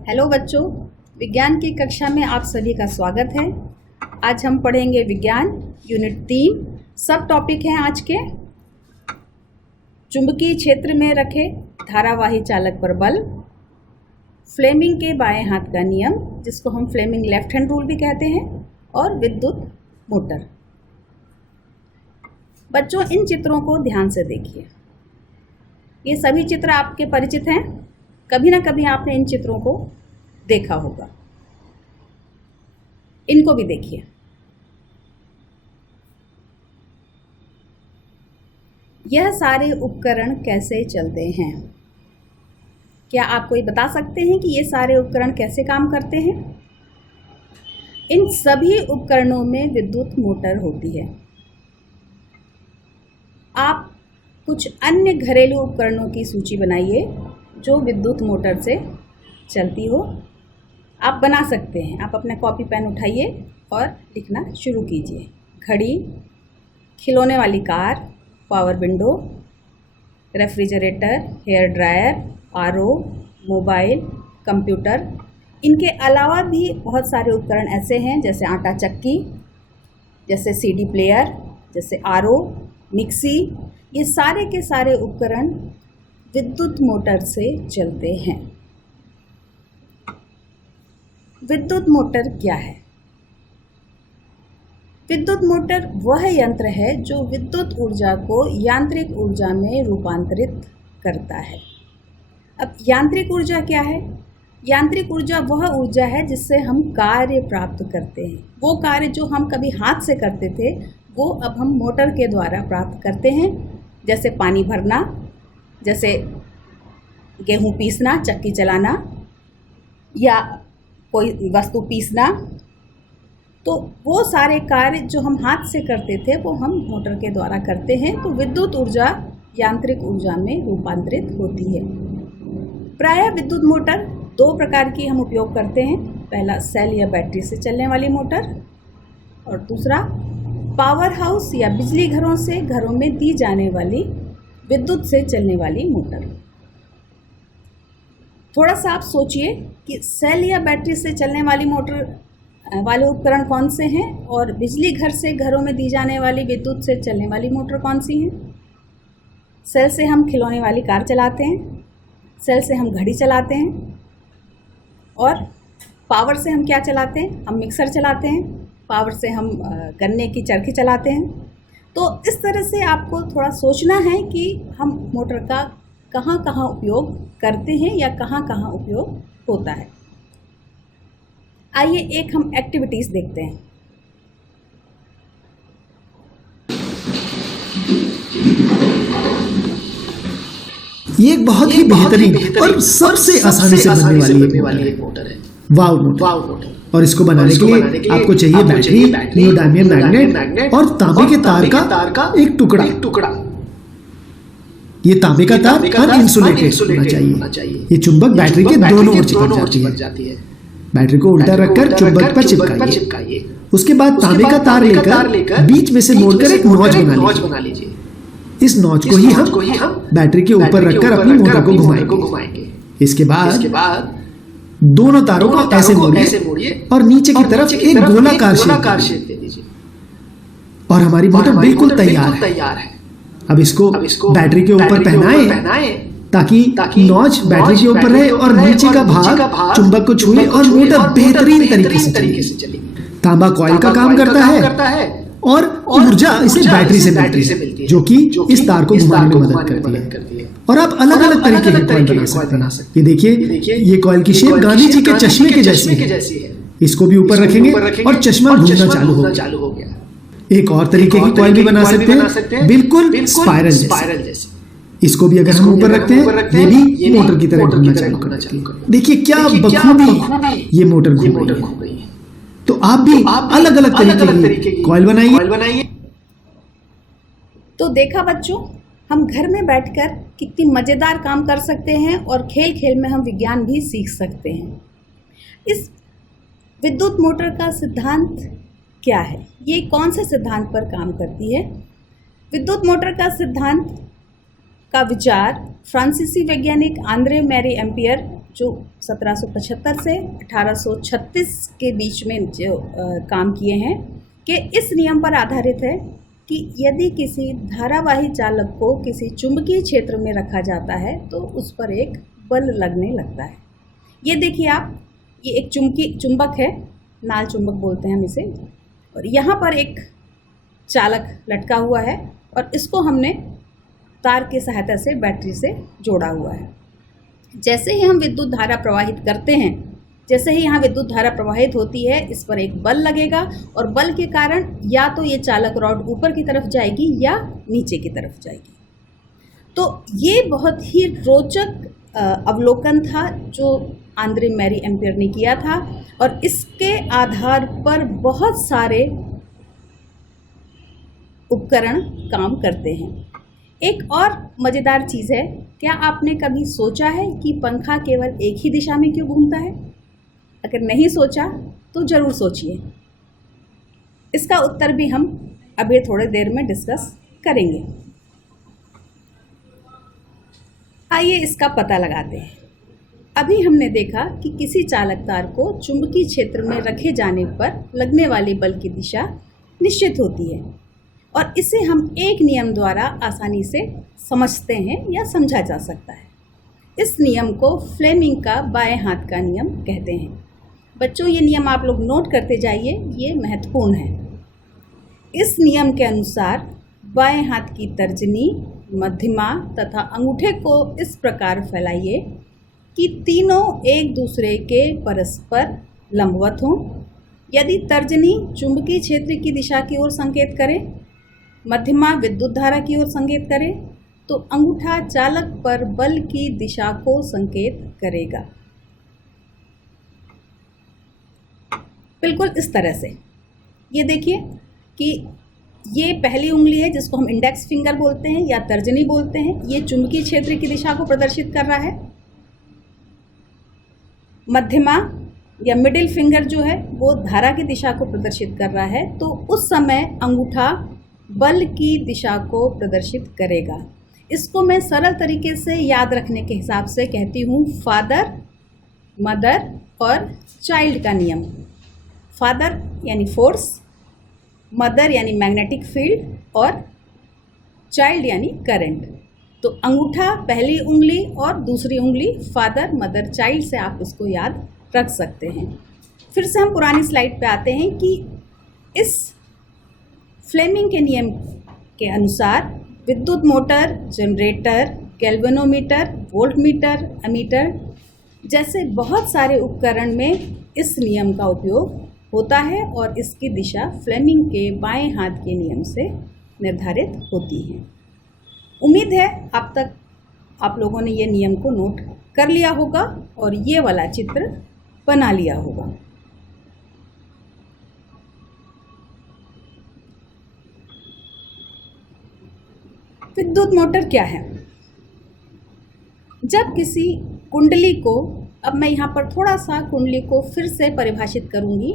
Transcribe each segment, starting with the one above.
Hello बच्चों, विज्ञान की कक्षा में आप सभी का स्वागत है। आज हम पढ़ेंगे विज्ञान यूनिट 3। सब टॉपिक हैं आज के चुंबकीय क्षेत्र में रखे धारावाही चालक पर बल, फ्लेमिंग के बाएं हाथ का नियम जिसको हम फ्लेमिंग लेफ्ट हैंड रूल भी कहते हैं, और विद्युत मोटर। बच्चों, इन चित्रों को ध्यान से देखिए। ये सभी चित्र आपके परिचित हैं। कभी ना कभी आपने इन चित्रों को देखा होगा। इनको भी देखिए। यह सारे उपकरण कैसे चलते हैं? क्या आप कोई बता सकते हैं कि ये सारे उपकरण कैसे काम करते हैं? इन सभी उपकरणों में विद्युत मोटर होती है। आप कुछ अन्य घरेलू उपकरणों की सूची बनाइए जो विद्युत मोटर से चलती हो। आप बना सकते हैं। आप अपना कॉपी पेन उठाइए और लिखना शुरू कीजिए। घड़ी, खिलौने वाली car, power window, refrigerator, hair dryer, RO, mobile, computer. इनके अलावा भी बहुत सारे उपकरण ऐसे हैं जैसे आटा चक्की, जैसे सीडी प्लेयर, जैसे आरओ, मिक्सी। ये सारे के सारे उपकरण विद्युत मोटर से चलते हैं। विद्युत मोटर क्या है? विद्युत मोटर वह यंत्र है जो विद्युत ऊर्जा को यांत्रिक ऊर्जा में रूपांतरित करता है। अब यांत्रिक ऊर्जा क्या है? यांत्रिक ऊर्जा वह ऊर्जा है जिससे हम कार्य प्राप्त करते हैं। वो कार्य जो हम कभी हाथ से करते थे वो अब हम मोटर के द्वारा प्राप्त करते हैं, जैसे पानी भरना, जैसे गेहूँ पीसना, चक्की चलाना, या कोई वस्तु पीसना। तो वो सारे कार्य जो हम हाथ से करते थे वो हम मोटर के द्वारा करते हैं। तो विद्युत ऊर्जा यांत्रिक ऊर्जा में रूपांतरित होती है। प्रायः विद्युत मोटर दो प्रकार की हम उपयोग करते हैं। पहला सेल या बैटरी से चलने वाली मोटर, और दूसरा पावर हाउस या बिजली घरों से घरों में दी जाने वाली विद्युत से चलने वाली मोटर। थोड़ा सा आप सोचिए कि सेल या बैटरी से चलने वाली मोटर वाले उपकरण कौन से हैं और बिजली घर से घरों में दी जाने वाली विद्युत से चलने वाली मोटर कौन सी हैं। सेल से हम खिलौने वाली कार चलाते हैं, सेल से हम घड़ी चलाते हैं, और पावर से हम क्या चलाते हैं? हम मिक्सर चलाते हैं। पावर से हम गन्ने की चरखी चलाते हैं। तो इस तरह से आपको थोड़ा सोचना है कि हम मोटर का कहाँ कहाँ उपयोग करते हैं या कहाँ कहाँ उपयोग होता है। आइए एक हम एक्टिविटीज़ देखते हैं। ये एक बहुत ही बेहतरीन और सबसे आसानी से बनने वाली एक मोटर है, वाव मोटर। और इसको बनाने के लिए आपको चाहिए बैटरी, नियोडामियम मैग्नेट और तांबे के तार का एक टुकड़ा। ये तांबे का तार अनइंसुलेटेड होना चाहिए। ये चुंबक बैटरी के दोनों ओर चिपक जाती है। बैटरी को उल्टा रखकर चुंबक पर चिपकाइए। उसके बाद तांबे का तार लेकर बीच में से मोड़कर एक नॉच बना लीजिए। इस नॉच को ही हम बैटरी के ऊपर रखकर अपनी मोटर को घुमाएंगे। इसके बाद दोनों तारों को ऐसे मोड़िए और नीचे की तरफ एक गोलाकार शेप दे दीजिए, और हमारी मोटर बिल्कुल तैयार है। अब इसको बैटरी के ऊपर पहनाएं ताकि नॉच बैटरी के ऊपर रहे और नीचे का भाग चुंबक को छुए और मोटर बेहतरीन तरीके से चलेगी। तांबा कॉइल का काम करता है और ऊर्जा इसे बैटरी से मिलती है, जो कि इस तार को घुमाने में मदद करती है। और आप अलग अलग तरीके के कॉइल बना सकते हैं। ये देखिए, ये कॉइल की शेप गांधी जी के चश्मे के जैसी है। इसको भी ऊपर रखेंगे और चश्मा घूमना चालू हो गया। एक और तरीके की कॉइल भी बना सकते हैं, बिल्कुल स्पाइरल जैसी। इसको भी अगर हम ऊपर रखते हैं, ये भी मोटर की तरह घूमना चालू करती है। देखिए क्या बखूबी ये मोटर घूम रही है। तो आप भी अलग अलग तरीके की कॉइल बनाइए। तो देखा बच्चों, हम घर में बैठकर कितनी मज़ेदार काम कर सकते हैं और खेल खेल में हम विज्ञान भी सीख सकते हैं। इस विद्युत मोटर का सिद्धांत क्या है? ये कौन से सिद्धांत पर काम करती है? विद्युत मोटर का सिद्धांत का विचार फ्रांसीसी वैज्ञानिक आंद्रे मैरी एम्पियर जो 1775 से 1836 के बीच में जो काम किए हैं, कि इस नियम पर आधारित है कि यदि किसी धारावाही चालक को किसी चुंबकीय क्षेत्र में रखा जाता है तो उस पर एक बल लगने लगता है। ये देखिए आप, ये एक चुंबक है, नाल चुंबक बोलते हैं हम इसे, और यहाँ पर एक चालक लटका हुआ है और इसको हमने तार की सहायता से बैटरी से जोड़ा हुआ है। जैसे ही हम विद्युत धारा प्रवाहित करते हैं, जैसे ही यहाँ विद्युत धारा प्रवाहित होती है, इस पर एक बल लगेगा और बल के कारण या तो ये चालक रॉड ऊपर की तरफ जाएगी या नीचे की तरफ जाएगी। तो ये बहुत ही रोचक अवलोकन था जो आंद्रे मैरी एम्पियर ने किया था और इसके आधार पर बहुत सारे उपकरण काम करते हैं। एक और मज़ेदार चीज़ है, क्या आपने कभी सोचा है कि पंखा केवल एक ही दिशा में क्यों घूमता है? अगर नहीं सोचा तो ज़रूर सोचिए। इसका उत्तर भी हम अभी थोड़ी देर में डिस्कस करेंगे। आइए इसका पता लगाते हैं। अभी हमने देखा कि किसी चालक तार को चुंबकीय क्षेत्र में रखे जाने पर लगने वाली बल की दिशा निश्चित होती है और इसे हम एक नियम द्वारा आसानी से समझते हैं या समझा जा सकता है। इस नियम को फ्लेमिंग का बाएं हाथ का नियम कहते हैं। बच्चों, ये नियम आप लोग नोट करते जाइए, ये महत्वपूर्ण है। इस नियम के अनुसार बाएं हाथ की तर्जनी, मध्यमा तथा अंगूठे को इस प्रकार फैलाइए कि तीनों एक दूसरे के परस्पर लंबवत हों। यदि तर्जनी चुंबकीय क्षेत्र की दिशा की ओर संकेत करे, मध्यमा विद्युत धारा की ओर संकेत करे, तो अंगूठा चालक पर बल की दिशा को संकेत करेगा। बिल्कुल इस तरह से। ये देखिए कि ये पहली उंगली है जिसको हम इंडेक्स फिंगर बोलते हैं या तर्जनी बोलते हैं। ये चुंबकीय क्षेत्र की दिशा को प्रदर्शित कर रहा है। मध्यमा या मिडिल फिंगर जो है वो धारा की दिशा को प्रदर्शित कर रहा है, तो उस समय अंगूठा बल की दिशा को प्रदर्शित करेगा। इसको मैं सरल तरीके से याद रखने के हिसाब से कहती हूँ फादर, मदर और चाइल्ड का नियम। फादर यानी फोर्स, मदर यानी मैग्नेटिक फील्ड और चाइल्ड यानी करंट। तो अंगूठा पहली उंगली और दूसरी उंगली फादर, मदर, चाइल्ड से आप इसको याद रख सकते हैं। फिर से हम पुरानी स्लाइड पे आते हैं कि इस फ्लेमिंग के नियम के अनुसार विद्युत motor, generator, galvanometer, voltmeter, ammeter जैसे बहुत सारे उपकरण में इस नियम का उपयोग होता है और इसकी दिशा फ्लेमिंग के बाएं हाथ के नियम से निर्धारित होती है। उम्मीद है अब तक आप लोगों ने ये नियम को नोट कर लिया होगा और ये वाला चित्र बना लिया होगा। विद्युत मोटर क्या है? जब किसी कुंडली को, अब मैं यहाँ पर थोड़ा सा कुंडली को फिर से परिभाषित करूँगी।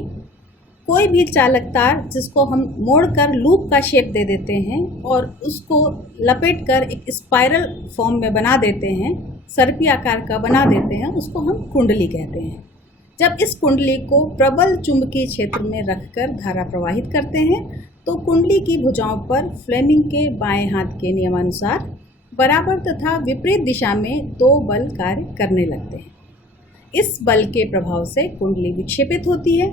कोई भी चालक तार जिसको हम मोड़कर लूप का शेप दे देते हैं और उसको लपेटकर एक स्पाइरल फॉर्म में बना देते हैं, सर्पी आकार का बना देते हैं, उसको हम कुंडली कहते हैं। जब इस कुंडली को प्रबल चुंबकीय क्षेत्र में रखकर धारा प्रवाहित करते हैं तो कुंडली की भुजाओं पर फ्लेमिंग के बाएं हाथ के नियमानुसार बराबर तथा विपरीत दिशा में दो बल कार्य करने लगते हैं। इस बल के प्रभाव से कुंडली विक्षेपित होती है।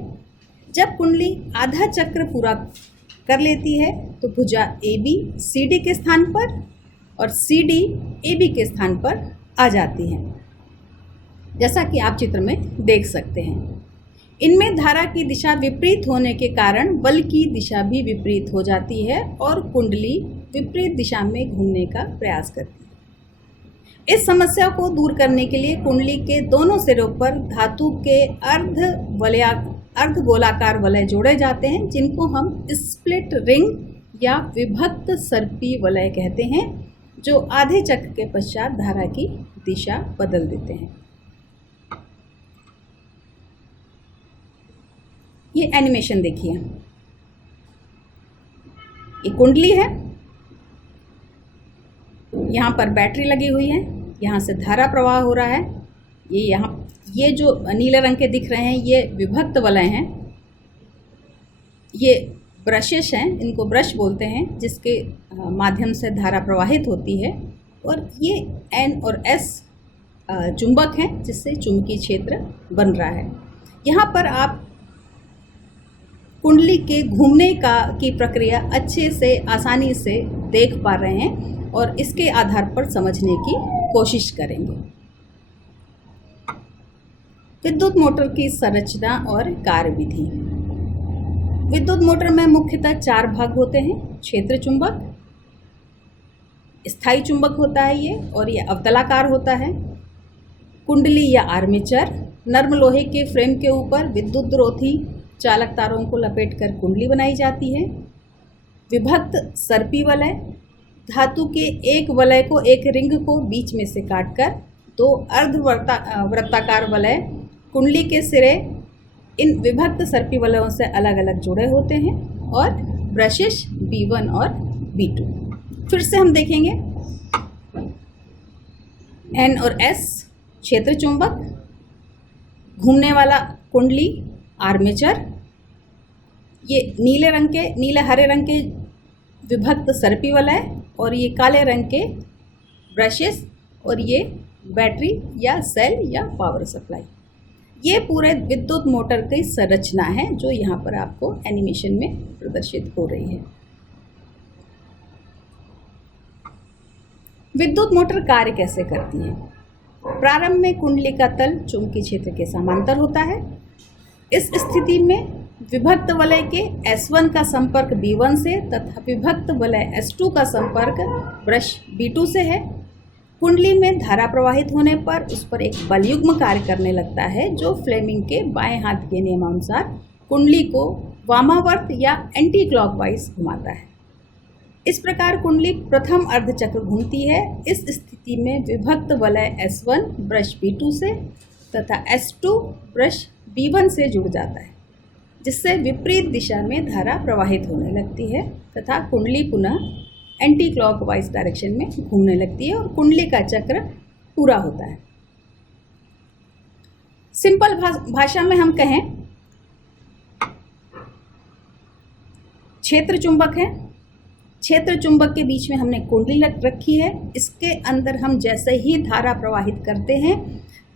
जब कुंडली आधा चक्र पूरा कर लेती है तो भुजा AB CD के स्थान पर और CD AB के स्थान पर आ जाती है, जैसा कि आप चित्र में देख सकते हैं। इनमें धारा की दिशा विपरीत होने के कारण बल की दिशा भी विपरीत हो जाती है और कुंडली विपरीत दिशा में घूमने का प्रयास करती है। इस समस्या को दूर करने के लिए कुंडली के दोनों सिरों पर धातु के अर्ध गोलाकार वलय जोड़े जाते हैं, जिनको हम स्प्लिट रिंग या विभक्त सर्पी वलय कहते हैं, जो आधे चक्र के पश्चात धारा की दिशा बदल देते हैं। ये एनिमेशन देखिए, ये कुंडली है, यहाँ पर बैटरी लगी हुई है, यहाँ से धारा प्रवाह हो रहा है, ये यहाँ ये जो नीले रंग के दिख रहे हैं ये विभक्त वलय हैं, ये ब्रशेस हैं, इनको ब्रश बोलते हैं, जिसके माध्यम से धारा प्रवाहित होती है। और ये N और S चुंबक हैं, जिससे चुंबकीय क्षेत्र बन रहा है। यहाँ पर आप कुंडली के घूमने की प्रक्रिया अच्छे से आसानी से देख पा रहे हैं और इसके आधार पर समझने की कोशिश करेंगे। विद्युत मोटर की संरचना और कार्यविधि। विद्युत मोटर में मुख्यतः 4 भाग होते हैं। क्षेत्र चुंबक, स्थायी चुंबक होता है ये, और ये अवतलाकार होता है। कुंडली या आर्मेचर, नर्म लोहे के फ्रेम के ऊपर विद्युतरोधी चालक तारों को लपेटकर कुंडली बनाई जाती है। विभक्त सर्पी वलय, धातु के एक वलय को, एक रिंग को बीच में से काटकर 2 अर्धवृत्ताकार वलय कुंडली के सिरे इन विभक्त सर्पी वलयों से अलग अलग जुड़े होते हैं। और ब्रशेस B1 और B2। फिर से हम देखेंगे N और S क्षेत्र चुंबक, घूमने वाला कुंडली आर्मेचर, ये नीले हरे रंग के विभक्त सर्पी वलय, और ये काले रंग के ब्रशेस, और ये बैटरी या सेल या पावर सप्लाई। ये पूरे विद्युत मोटर की संरचना है जो यहाँ पर आपको एनिमेशन में प्रदर्शित हो रही है। विद्युत मोटर कार्य कैसे करती है? प्रारंभ में कुंडली का तल चुंबकीय क्षेत्र के समांतर होता है। इस स्थिति में विभक्त वलय के S1 का संपर्क B1 से तथा विभक्त वलय S2 का संपर्क ब्रश B2 से है। कुंडली में धारा प्रवाहित होने पर उस पर एक बलयुग्म कार्य करने लगता है जो फ्लेमिंग के बाएं हाथ के नियमानुसार कुंडली को वामावर्त या एंटी क्लॉकवाइज घुमाता है। इस प्रकार कुंडली प्रथम अर्धचक्र घूमती है। इस स्थिति में विभक्त वलय S1 ब्रश B2 से तथा S2 ब्रश B1 से जुड़ जाता है, जिससे विपरीत दिशा में धारा प्रवाहित होने लगती है तथा कुंडली पुनः एंटी क्लॉकवाइज डायरेक्शन में घूमने लगती है और कुंडली का चक्र पूरा होता है। सिंपल भाषा में हम कहें, क्षेत्र चुंबक है, क्षेत्र चुंबक के बीच में हमने कुंडली रखी है। इसके अंदर हम जैसे ही धारा प्रवाहित करते हैं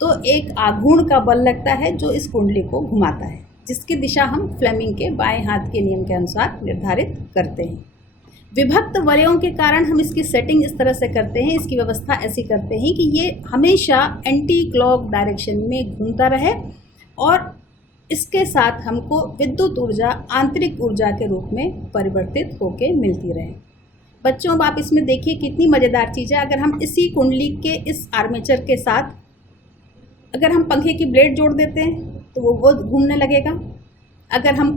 तो एक आघूर्ण का बल लगता है जो इस कुंडली को घुमाता है, जिसकी दिशा हम फ्लेमिंग के बाएं हाथ के नियम के अनुसार निर्धारित करते हैं। विभक्त वलयों के कारण हम इसकी सेटिंग इस तरह से करते हैं, इसकी व्यवस्था ऐसी करते हैं कि ये हमेशा एंटी क्लॉक डायरेक्शन में घूमता रहे और इसके साथ हमको विद्युत ऊर्जा आंतरिक ऊर्जा के रूप में परिवर्तित होकर मिलती रहे। बच्चों, अब आप इसमें देखिए कितनी मज़ेदार चीज़ है। अगर हम इसी कुंडली के इस आर्मेचर के साथ अगर हम पंखे की ब्लेड जोड़ देते हैं तो वो घूमने लगेगा। अगर हम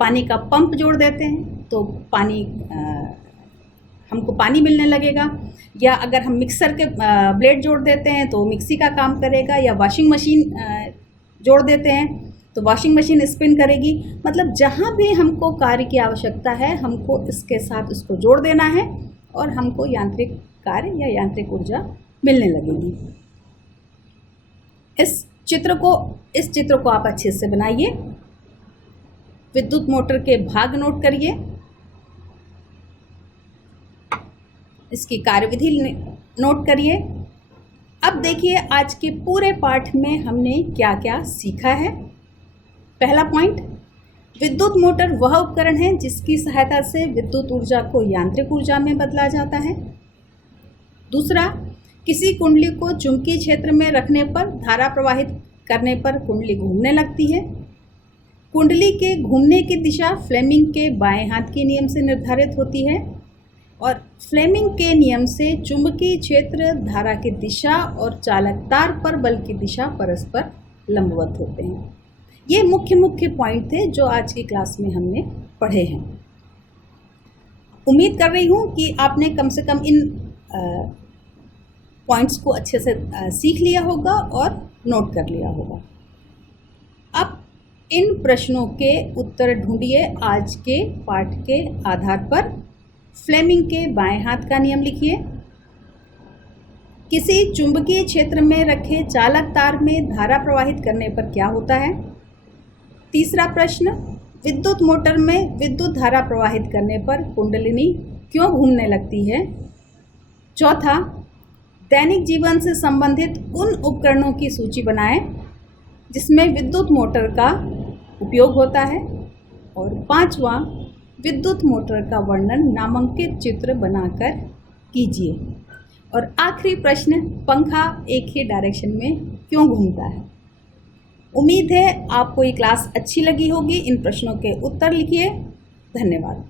पानी का पंप जोड़ देते हैं तो हमको पानी मिलने लगेगा। या अगर हम मिक्सर के ब्लेड जोड़ देते हैं तो मिक्सी का काम करेगा। या वॉशिंग मशीन जोड़ देते हैं तो वॉशिंग मशीन स्पिन करेगी। मतलब जहाँ भी हमको कार्य की आवश्यकता है हमको इसके साथ उसको जोड़ देना है और हमको यांत्रिक कार्य या यांत्रिक ऊर्जा मिलने लगेगी। इस चित्र को आप अच्छे से बनाइए। विद्युत मोटर के भाग नोट करिए, इसकी कार्यविधि नोट करिए। अब देखिए आज के पूरे पाठ में हमने क्या क्या सीखा है। पहला पॉइंट, विद्युत मोटर वह उपकरण है जिसकी सहायता से विद्युत ऊर्जा को यांत्रिक ऊर्जा में बदला जाता है। दूसरा, किसी कुंडली को चुंबकीय क्षेत्र में रखने पर धारा प्रवाहित करने पर कुंडली घूमने लगती है। कुंडली के घूमने की दिशा फ्लेमिंग के बाएं हाथ के नियम से निर्धारित होती है और फ्लेमिंग के नियम से चुंबकीय क्षेत्र, धारा की दिशा और चालक तार पर बल की दिशा परस्पर लंबवत होते हैं। ये मुख्य पॉइंट थे जो आज की क्लास में हमने पढ़े हैं। उम्मीद कर रही हूँ कि आपने कम से कम इन पॉइंट्स को अच्छे से सीख लिया होगा और नोट कर लिया होगा। अब इन प्रश्नों के उत्तर ढूंढिए। आज के पाठ के आधार पर फ्लेमिंग के बाएं हाथ का नियम लिखिए। किसी चुंबकीय क्षेत्र में रखे चालक तार में धारा प्रवाहित करने पर क्या होता है? तीसरा प्रश्न, विद्युत मोटर में विद्युत धारा प्रवाहित करने पर कुंडलिनी क्यों घूमने लगती है? चौथा, दैनिक जीवन से संबंधित उन उपकरणों की सूची बनाएं जिसमें विद्युत मोटर का उपयोग होता है। और पांचवा, विद्युत मोटर का वर्णन नामांकित चित्र बनाकर कीजिए। और आखिरी प्रश्न, पंखा एक ही डायरेक्शन में क्यों घूमता है? उम्मीद है आपको ये क्लास अच्छी लगी होगी। इन प्रश्नों के उत्तर लिखिए। धन्यवाद।